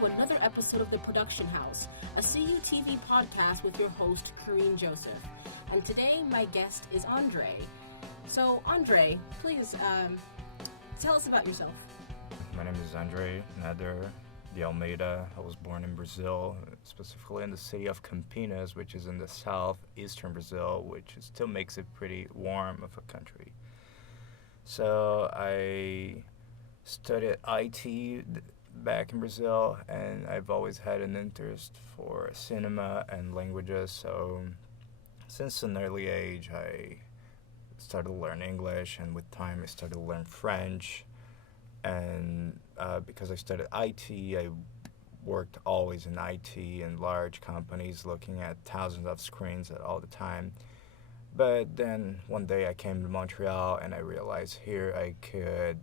to another episode of The Production House, a CUTV podcast with your host, Kareen Joseph. And today, my guest is Andre. So, Andre, please tell us about yourself. My name is André Neder de Almeida. I was born in Brazil, specifically in the city of Campinas, which is in the southeastern Brazil, which still makes it pretty warm of a country. So I studied IT back in Brazil, and I've always had an interest for cinema and languages. So since an early age, I started to learn English, and with time I started to learn French. And because I studied IT, I worked always in IT in large companies looking at thousands of screens at all the time. But then one day I came to Montreal and I realized here I could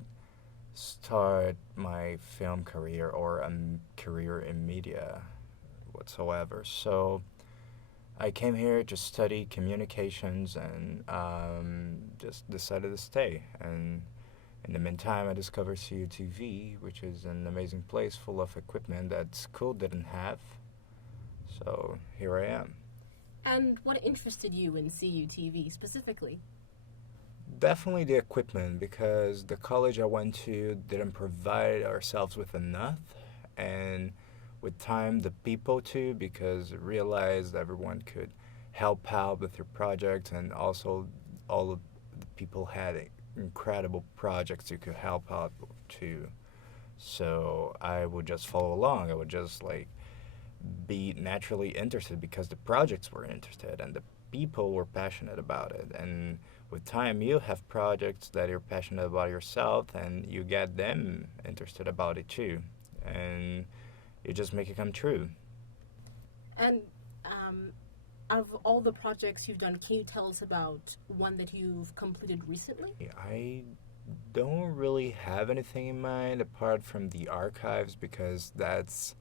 start my film career or a career in media whatsoever. So I came here to study communications and just decided to stay. And in the meantime, I discovered CUTV, which is an amazing place full of equipment that school didn't have. So here I am. And what interested you in CUTV specifically? Definitely the equipment, because the college I went to didn't provide ourselves with enough. And with time, the people too, because I realized everyone could help out with their projects, and also all of the people had incredible projects you could help out too. So I would just follow along. I would just be naturally interested because the projects were interested and the people were passionate about it. And with time, you have projects that you're passionate about yourself, and you get them interested about it too, and you just make it come true. And out of all the projects you've done, can you tell us about one that you've completed recently? I don't really have anything in mind apart from the archives, because that's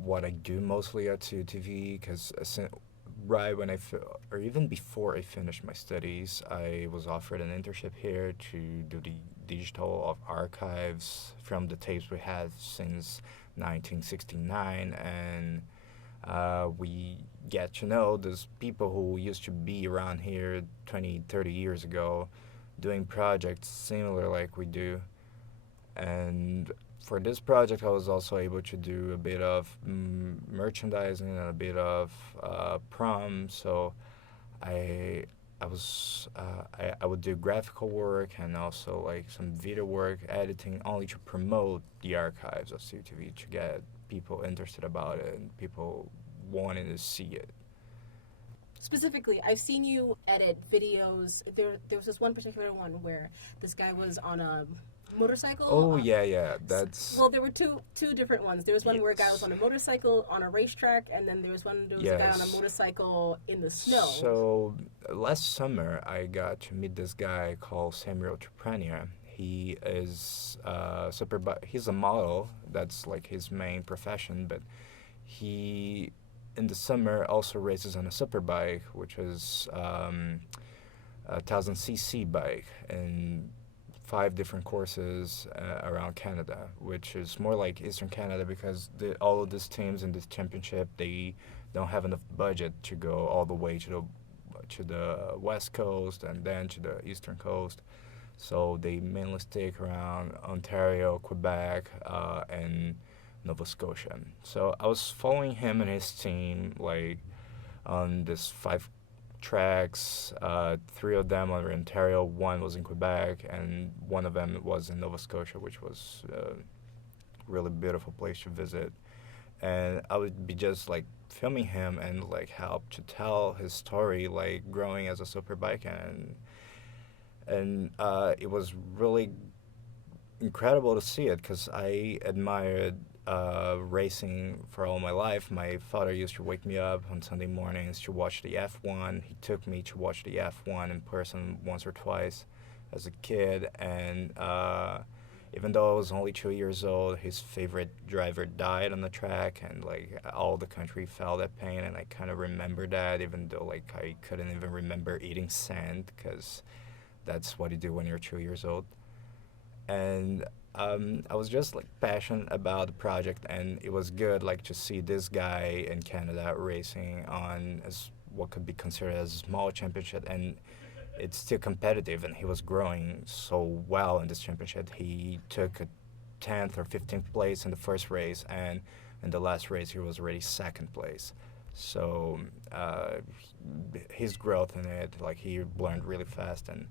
what I do mostly at CUTV. Because right when or even before I finished my studies, I was offered an internship here to do the digital archives from the tapes we had since 1969, and we get to know those people who used to be around here 20, 30 years ago doing projects similar like we do. And for this project, I was also able to do a bit of merchandising and a bit of prom. So I would do graphical work and also some video work, editing, only to promote the archives of CUTV, to get people interested about it and people wanting to see it. Specifically, I've seen you edit videos. There was this one particular one where this guy was on a motorcycle. Oh, yeah, that's... Well, there were two different ones. There was one where a guy was on a motorcycle on a racetrack, and then there was a guy on a motorcycle in the snow. So, last summer, I got to meet this guy called Samuel Trepanier. He is he's a model. That's his main profession, but he, in the summer, also races on a super bike, which is a 1000cc bike, and 5 different courses around Canada, which is more like Eastern Canada, because all of these teams in this championship, they don't have enough budget to go all the way to the West Coast and then to the Eastern Coast. So they mainly stick around Ontario, Quebec, and Nova Scotia. So I was following him and his team on this 5 tracks. 3 of them are in Ontario, 1 was in Quebec, and 1 of them was in Nova Scotia, which was a really beautiful place to visit. And I would be just filming him and help to tell his story, growing as a super biker. And it was really incredible to see it, because I admired racing for all my life. My father used to wake me up on Sunday mornings to watch the F1. He took me to watch the F1 in person once or twice as a kid, and even though I was only 2 years old, his favorite driver died on the track, and all the country felt that pain, and I kind of remember that, even though I couldn't even remember eating sand, because that's what you do when you're 2 years old. And I was just like passionate about the project, and it was good like to see this guy in Canada racing on as what could be considered as a small championship, and it's still competitive, and he was growing so well in this championship. He took a 10th or 15th place in the first race, and in the last race he was already second place. So his growth in it, like he learned really fast, and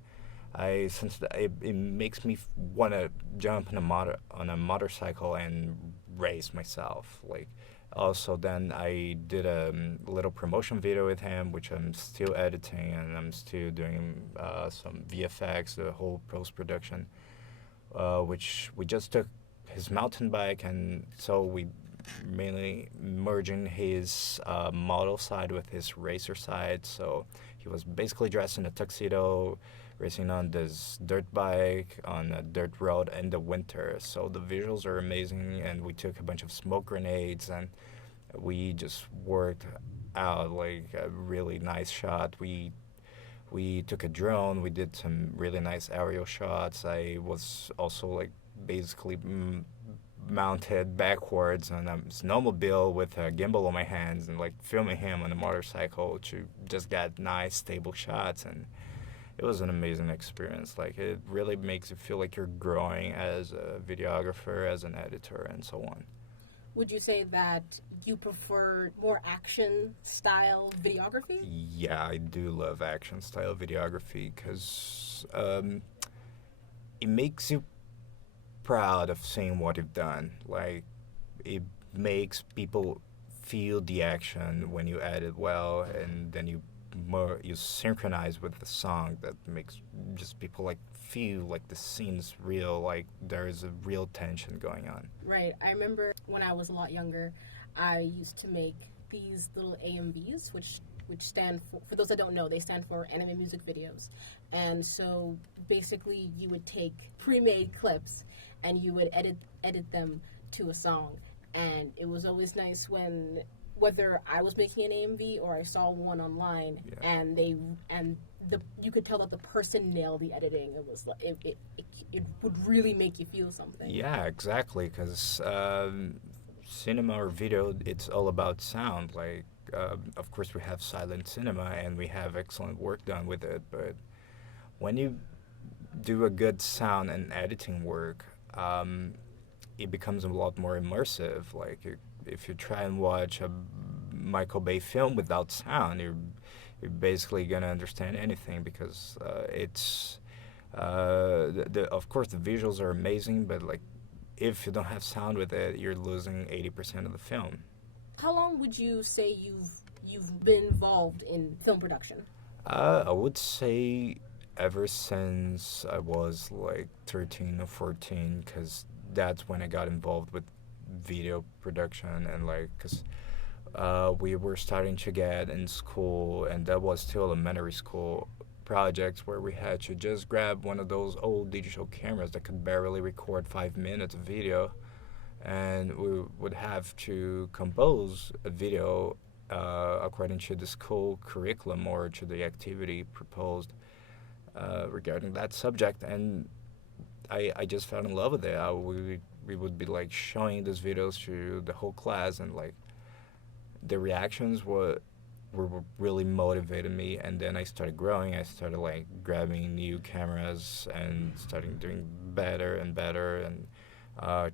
I since it makes me want to jump on a motorcycle and race myself. Like also then I did a little promotion video with him, which I'm still editing, and I'm still doing some VFX, the whole post production, which we just took his mountain bike, and so we mainly merging his model side with his racer side. So he was basically dressed in a tuxedo, racing on this dirt bike on a dirt road in the winter. So the visuals are amazing, and we took a bunch of smoke grenades, and we just worked out like a really nice shot. We took a drone. We did some really nice aerial shots. I was also like basically mounted backwards on a snowmobile with a gimbal on my hands and like filming him on a motorcycle to just get nice stable shots, and it was an amazing experience. Like it really makes you feel like you're growing as a videographer, as an editor, and so on. Would you say that you prefer more action style videography? Yeah, I do love action style videography because it makes you proud of seeing what you've done. Like it makes people feel the action when you edit well, and then you synchronize with the song that makes just people like feel like the scene's real, like there is a real tension going on. Right. I remember when I was a lot younger, I used to make these little AMVs, which stand for those that don't know, they stand for anime music videos. And so basically you would take pre-made clips and you would edit them to a song. And it was always nice when whether I was making an AMV or I saw one online, and you could tell that the person nailed the editing. It was like it would really make you feel something. Yeah, exactly. Because cinema or video, it's all about sound. Like, of course, we have silent cinema and we have excellent work done with it. But when you do a good sound and editing work, it becomes a lot more immersive. Like, if you try and watch a Michael Bay film without sound, you're basically gonna understand anything because it's of course the visuals are amazing, but like if you don't have sound with it, you're losing 80% of the film. How long would you say you've been involved in film production? I would say ever since I was like 13 or 14, because that's when I got involved with video production, and like because we were starting to get in school, and that was still elementary school, projects where we had to just grab one of those old digital cameras that could barely record 5 minutes of video, and we would have to compose a video according to the school curriculum or to the activity proposed regarding that subject. And I just fell in love with it. We would be like showing these videos to the whole class, and like the reactions were really motivated me. And then I started growing. I started like grabbing new cameras and starting doing better and better, and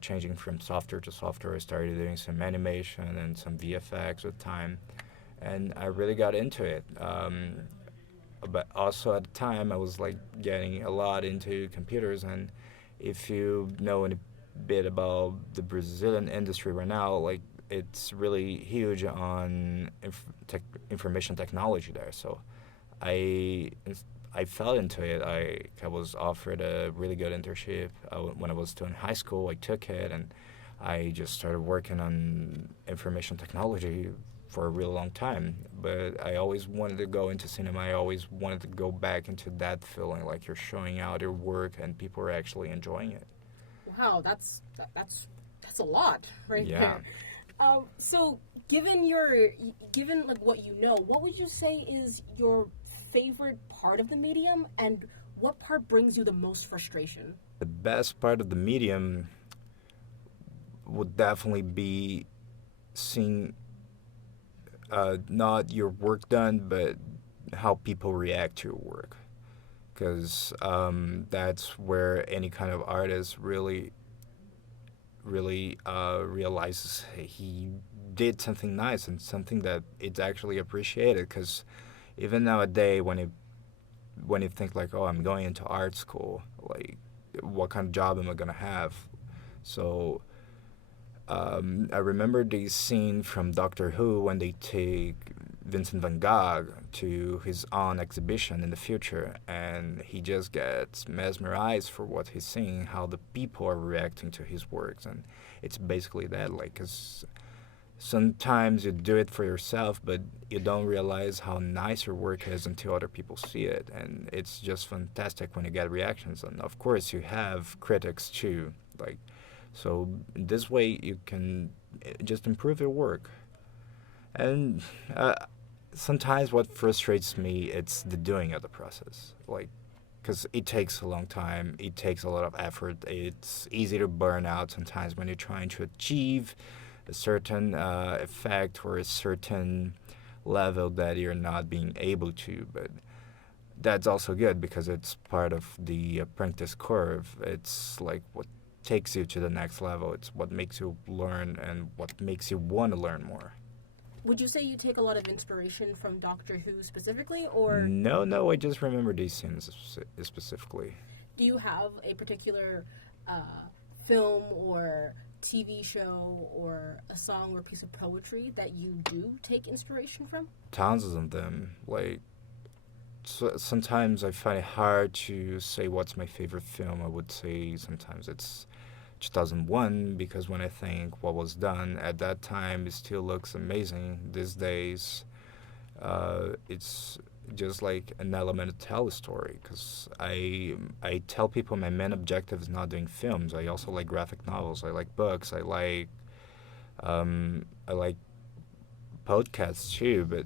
changing from software to software. I started doing some animation and some VFX with time, and I really got into it. But also at the time I was like getting a lot into computers, and if you know any bit about the Brazilian industry right now, like it's really huge on information technology there. So I fell into it. I was offered a really good internship when I was still in high school. I took it, and I just started working on information technology for a real long time. But I always wanted to go into cinema. I always wanted to go back into that feeling like you're showing out your work and people are actually enjoying it. Wow, that's a lot right there. So given like what you know, what would you say is your favorite part of the medium, and what part brings you the most frustration? The best part of the medium would definitely be seeing not your work done, but how people react to your work. Because that's where any kind of artist really realizes he did something nice and something that it's actually appreciated. Because even nowadays, when you think like, oh, I'm going into art school, like, what kind of job am I gonna have? So I remember the scene from Doctor Who when they take Vincent van Gogh to his own exhibition in the future, and he just gets mesmerized for what he's seeing, how the people are reacting to his works, and it's basically that, like, 'cause sometimes you do it for yourself, but you don't realize how nice your work is until other people see it, and it's just fantastic when you get reactions. And of course, you have critics too, like, so this way you can just improve your work. And sometimes what frustrates me, it's the doing of the process, like, because it takes a long time, it takes a lot of effort, it's easy to burn out sometimes when you're trying to achieve a certain effect or a certain level that you're not being able to. But that's also good because it's part of the apprentice curve. It's like what takes you to the next level. It's what makes you learn and what makes you want to learn more. Would you say you take a lot of inspiration from Doctor Who specifically, or No, I just remember these scenes specifically. do you have a particular film or TV show or a song or piece of poetry that you do take inspiration from? Tons of them. Like, sometimes I find it hard to say what's my favorite film. I would say sometimes it's 2001, because when I think what was done at that time, it still looks amazing. These days, it's just like an element to tell a story, because I tell people my main objective is not doing films. I also like graphic novels. I like books. I like podcasts too. But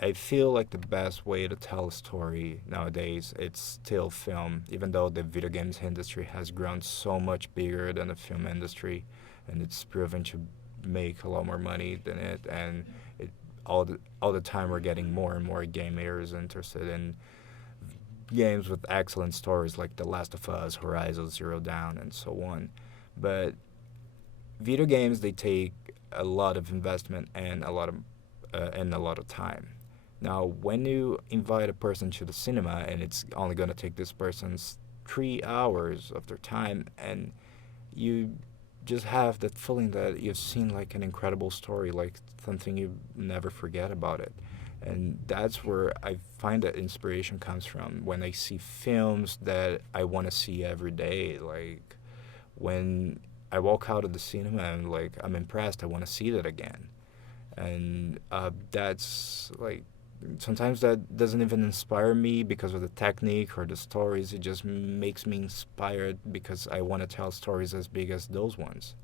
I feel like the best way to tell a story nowadays, it's still film, even though the video games industry has grown so much bigger than the film industry, and it's proven to make a lot more money than it, and all the time we're getting more and more gamers interested in games with excellent stories like The Last of Us, Horizon Zero Dawn, and so on. But video games, they take a lot of investment and a lot of time. Now, when you invite a person to the cinema and it's only going to take this person's 3 hours of their time, and you just have that feeling that you've seen like an incredible story, like something you never forget about it. And that's where I find that inspiration comes from, when I see films that I want to see every day. Like, when I walk out of the cinema and like I'm impressed, I want to see that again. And that's like, sometimes that doesn't even inspire me because of the technique or the stories. It just makes me inspired because I want to tell stories as big as those ones.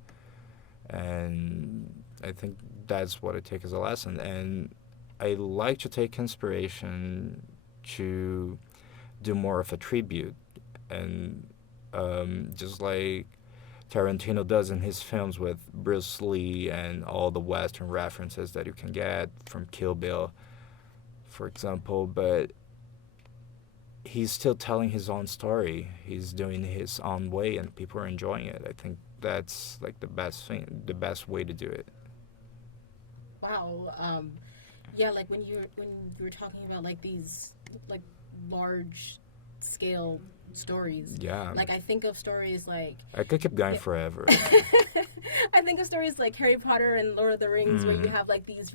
And I think that's what I take as a lesson. And I like to take inspiration to do more of a tribute. And just like Tarantino does in his films with Bruce Lee and all the Western references that you can get from Kill Bill, for example, but he's still telling his own story. He's doing it his own way, and people are enjoying it. I think that's like the best thing, the best way to do it. Wow. Yeah, like when you were talking about like these like large scale stories. Yeah. Like I think of stories like I could keep going forever. I think of stories like Harry Potter and Lord of the Rings, where you have like these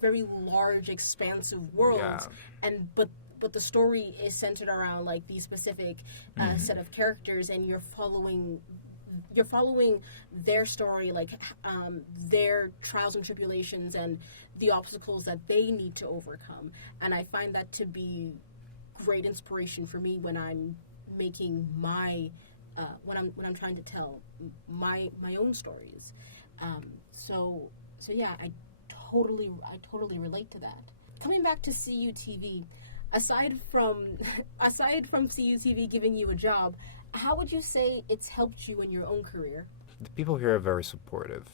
very large, expansive worlds, Yeah. and but the story is centered around like these specific set of characters, and you're following their story, like their trials and tribulations and the obstacles that they need to overcome. And I find that to be great inspiration for me when I'm making my when I'm trying to tell my own stories. So yeah, I totally relate to that. Coming back to CUTV, aside from CUTV giving you a job, how would you say it's helped you in your own career? The people here are very supportive,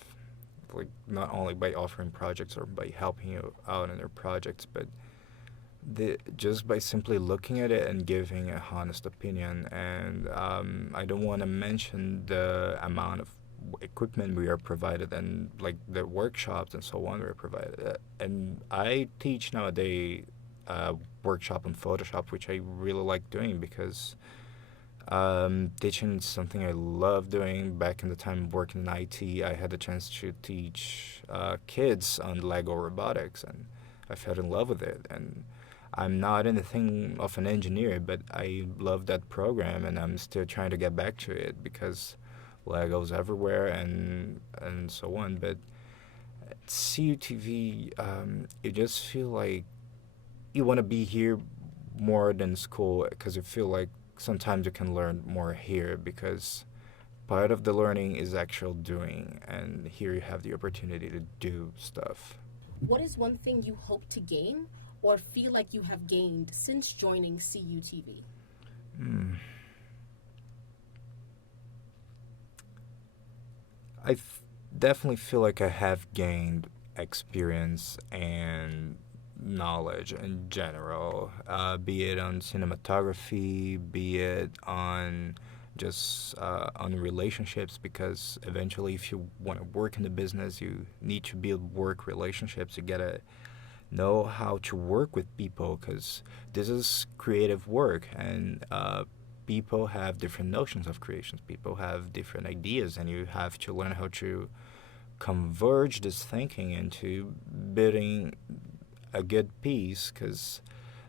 like not only by offering projects or by helping you out in your projects, but just by simply looking at it and giving a honest opinion. And I don't want to mention the amount of equipment we are provided and like the workshops and so on we are provided. And I teach nowadays workshop on Photoshop, which I really like doing because teaching is something I love doing. Back in the time working in IT, I had the chance to teach kids on Lego robotics, and I fell in love with it. And I'm not anything of an engineer, but I love that program, and I'm still trying to get back to it because Legos everywhere and so on. But at CUTV, you just feel like you want to be here more than school because you feel like sometimes you can learn more here because part of the learning is actual doing, and here you have the opportunity to do stuff. What is one thing you hope to gain or feel like you have gained since joining CUTV? Definitely feel like I have gained experience and knowledge in general, be it on cinematography, be it on just on relationships, because eventually if you want to work in the business, you need to build work relationships. You gotta know how to work with people because this is creative work, and people have different notions of creations. People have different ideas, and you have to learn how to converge this thinking into building a good piece, because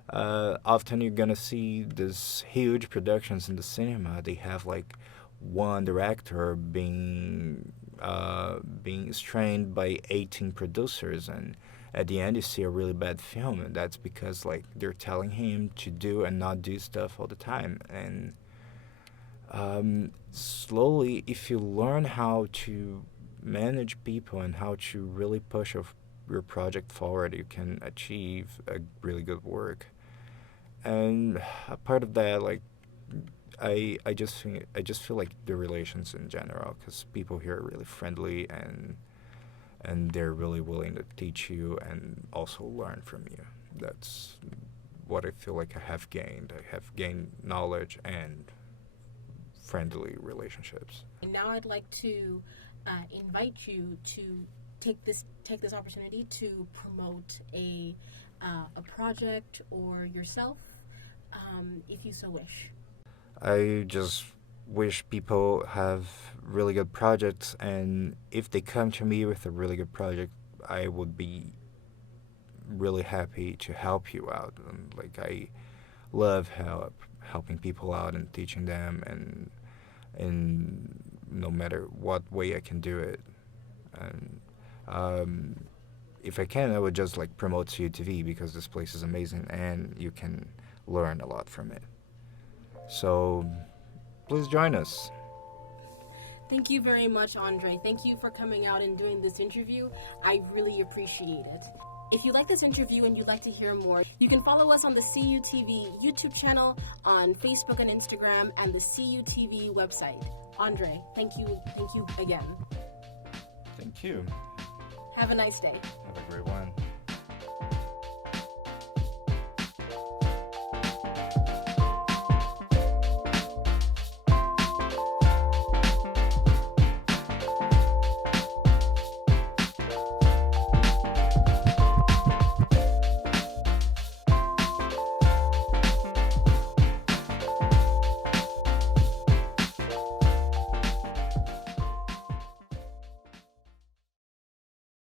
often you're gonna see these huge productions in the cinema. They have like one director being strained by 18 producers, and at the end you see a really bad film, and that's because like they're telling him to do and not do stuff all the time. And slowly, if you learn how to manage people and how to really push your project forward, you can achieve a really good work. And a part of that, like I just feel like the relations in general, because people here are really friendly, and they're really willing to teach you and also learn from you. That's what I feel like I have gained. I have gained knowledge and friendly relationships. And now I'd like to invite you to take this opportunity to promote a project or yourself, if you so wish. I just wish people have really good projects, and if they come to me with a really good project, I would be really happy to help you out. And like I love helping people out and teaching them, and no matter what way I can do it. And if I can, I would just like promote CUTV because this place is amazing and you can learn a lot from it. So please join us. Thank you very much, Andre. Thank you for coming out and doing this interview. I really appreciate it. If you like this interview and you'd like to hear more, you can follow us on the CUTV YouTube channel, on Facebook and Instagram, and the CUTV website. Andre, thank you again. Thank you. Have a nice day. Have a great one.